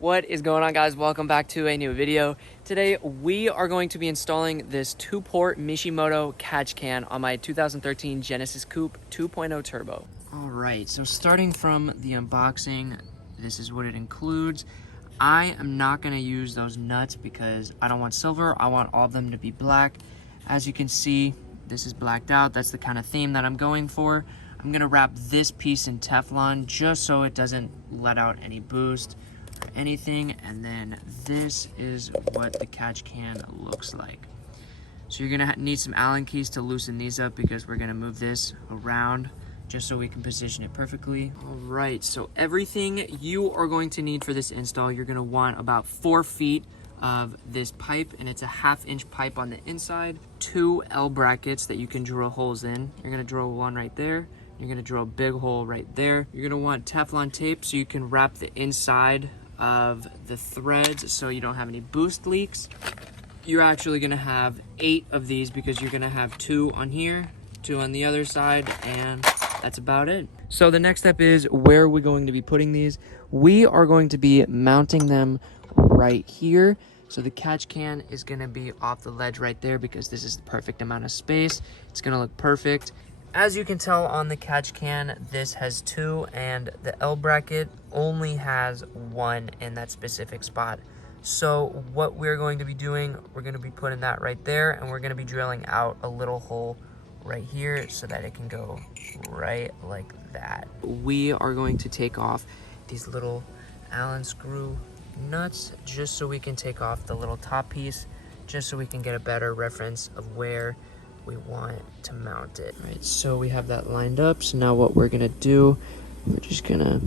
What is going on, guys? Welcome back to a new video. Today we are going to be installing this 2-port Mishimoto catch can on my 2013 Genesis Coupe 2.0 Turbo. Alright, so starting from the unboxing, this is what it includes. I am not going to use those nuts because I don't want silver. I want all of them to be black. As you can see, this is blacked out. That's the kind of theme that I'm going for. I'm going to wrap this piece in Teflon just so it doesn't let out any boost or anything. And then this is what the catch can looks like. So you're going to need some Allen keys to loosen these up because we're going to move this around just so we can position it perfectly. All right, so everything you are going to need for this install, you're going to want about 4 feet of this pipe, and it's a 1/2-inch pipe on the inside, 2 L brackets that you can drill holes in. You're going to drill one right there. You're going to drill a big hole right there. You're going to want Teflon tape so you can wrap the inside of the threads so you don't have any boost leaks. You're actually going to have 8 of these because you're going to have 2 on here, 2 on the other side, and that's about it. So the next step is, where are we going to be putting these? We are going to be mounting them right here. So the catch can is going to be off the ledge right there because this is the perfect amount of space. It's going to look perfect. As you can tell on the catch can, this has 2, and the L bracket only has 1 in that specific spot. So what we're going to be doing, we're going to be putting that right there, and we're going to be drilling out a little hole right here so that it can go right like that. We are going to take off these little Allen screw nuts just so we can take off the little top piece, just so we can get a better reference of where we want to mount it. All right, so we have that lined up. So now what we're gonna do, we're just gonna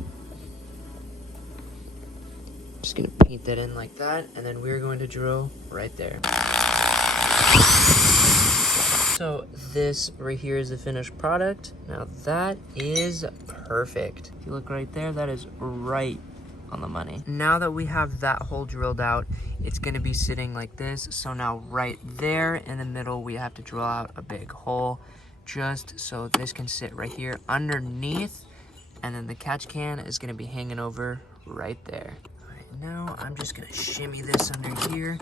paint that in like that, and then we're going to drill right there. So this right here is the finished product. Now that is perfect. If you look right there, that is right on the money. Now that we have that hole drilled out, it's going to be sitting like this. So now right there in the middle, we have to drill out a big hole just so this can sit right here underneath, and then the catch can is going to be hanging over right there. All right, now I'm just going to shimmy this under here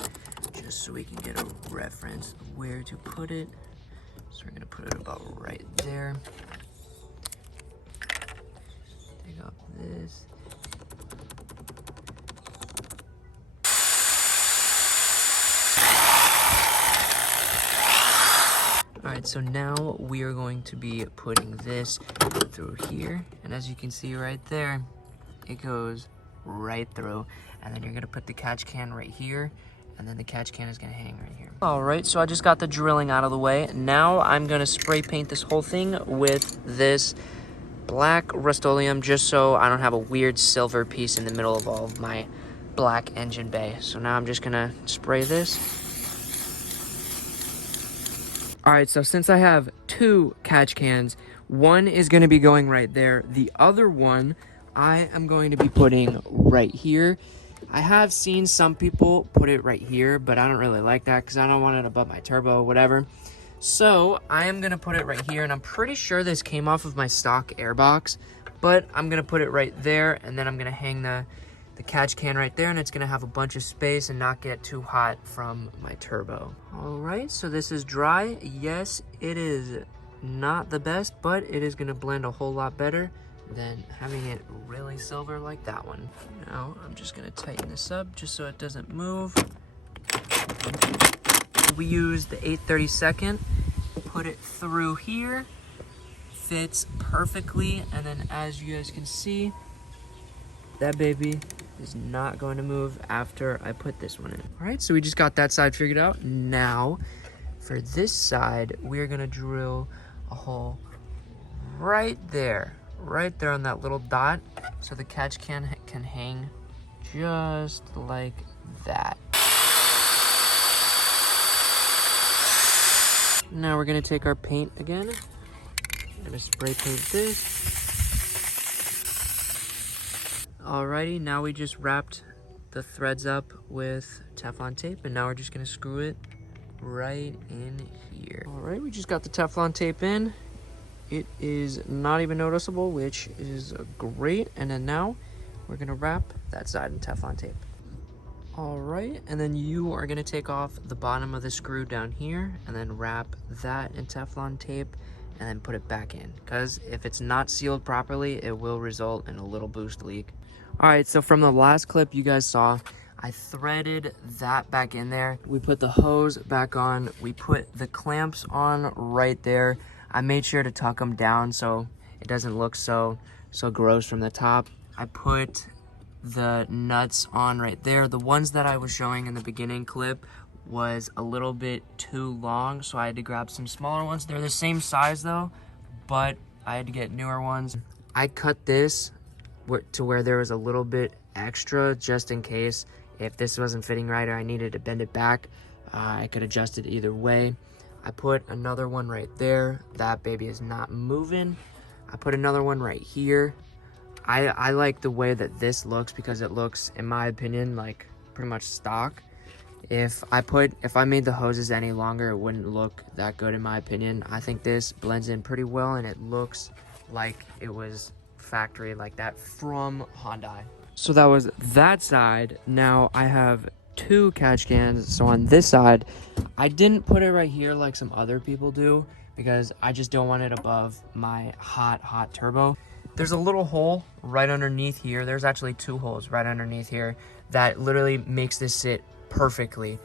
just so we can get a reference of where to put it. So we're going to put it about right there. Take off this. Alright, so now we are going to be putting this through here, and as you can see right there, it goes right through, and then you're going to put the catch can right here, and then the catch can is going to hang right here. Alright, so I just got the drilling out of the way. Now I'm going to spray paint this whole thing with this black Rust-Oleum just so I don't have a weird silver piece in the middle of all of my black engine bay. So now I'm just going to spray this. Alright, so since I have 2 catch cans, one is going to be going right there. The other one I am going to be putting right here. I have seen some people put it right here, but I don't really like that because I don't want it above my turbo, whatever. So I am going to put it right here, and I'm pretty sure this came off of my stock airbox, but I'm going to put it right there, and then I'm going to hang the catch can right there, and it's going to have a bunch of space and not get too hot from my turbo. All right, so this is dry. Yes, it is not the best, but it is going to blend a whole lot better than having it really silver like that one. Now I'm just going to tighten this up just so it doesn't move. We use the 8/32, put it through here, fits perfectly, and then as you guys can see, that baby is not going to move after I put this one in. All right, so we just got that side figured out. Now, for this side, we're gonna drill a hole right there on that little dot, so the catch can hang just like that. Now we're gonna take our paint again. I'm gonna spray paint this. Alrighty, now we just wrapped the threads up with Teflon tape, and now we're just gonna screw it right in here. Alright, we just got the Teflon tape in. It is not even noticeable, which is great. And then now we're gonna wrap that side in Teflon tape. All right, and then you are gonna take off the bottom of the screw down here and then wrap that in Teflon tape and then put it back in, because if it's not sealed properly, it will result in a little boost leak. All right, so from the last clip you guys saw, I threaded that back in there. We put the hose back on. We put the clamps on right there. I made sure to tuck them down so it doesn't look so gross from the top. I put the nuts on right there. The ones that I was showing in the beginning clip was a little bit too long, so I had to grab some smaller ones. They're the same size though, but I had to get newer ones. I cut this to where there was a little bit extra just in case if this wasn't fitting right or I needed to bend it back. I could adjust it either way. I put another one right there. That baby is not moving. I put another one right here. I like the way that this looks because it looks, in my opinion, like pretty much stock. If I made the hoses any longer, it wouldn't look that good in my opinion. I think this blends in pretty well and it looks like it was factory like that from Hyundai. So that was that side. Now I have two catch cans. So on this side, I didn't put it right here like some other people do because I just don't want it above my hot turbo. There's a little hole right underneath here. There's actually two holes right underneath here that literally makes this sit perfectly,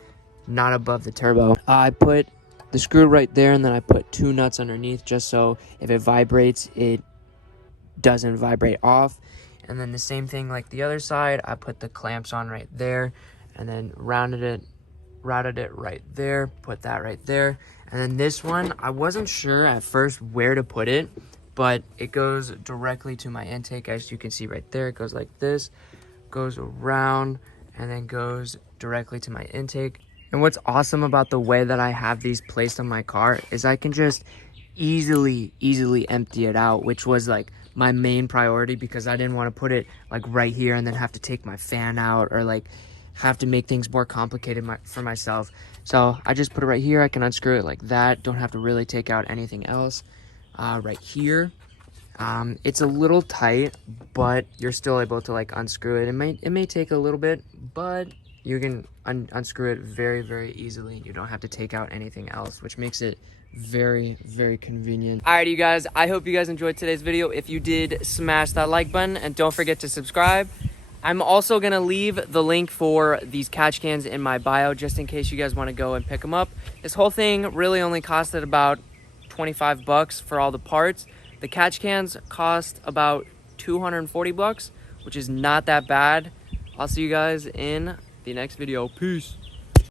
not above the turbo. I put the screw right there and then I put two nuts underneath just so if it vibrates, it doesn't vibrate off. And then the same thing like the other side, I put the clamps on right there and then routed it right there, put that right there. And then this one, I wasn't sure at first where to put it, but it goes directly to my intake. As you can see right there, it goes like this, goes around, and then goes directly to my intake. And what's awesome about the way that I have these placed on my car is I can just easily empty it out, which was like my main priority because I didn't want to put it like right here and then have to take my fan out or like have to make things more complicated for myself. So I just put it right here. I can unscrew it like that. Don't have to really take out anything else. Right here, it's a little tight, but you're still able to like unscrew it. It may take a little bit, but you can unscrew it very easily. You don't have to take out anything else, which makes it very convenient. Alright, you guys, I hope you guys enjoyed today's video. If you did, smash that like button and don't forget to subscribe. I'm also gonna leave the link for these catch cans in my bio just in case you guys want to go and pick them up. This whole thing really only costed about 25 bucks for all the parts. The catch cans cost about 240 bucks, which is not that bad. I'll see you guys in the next video. Peace.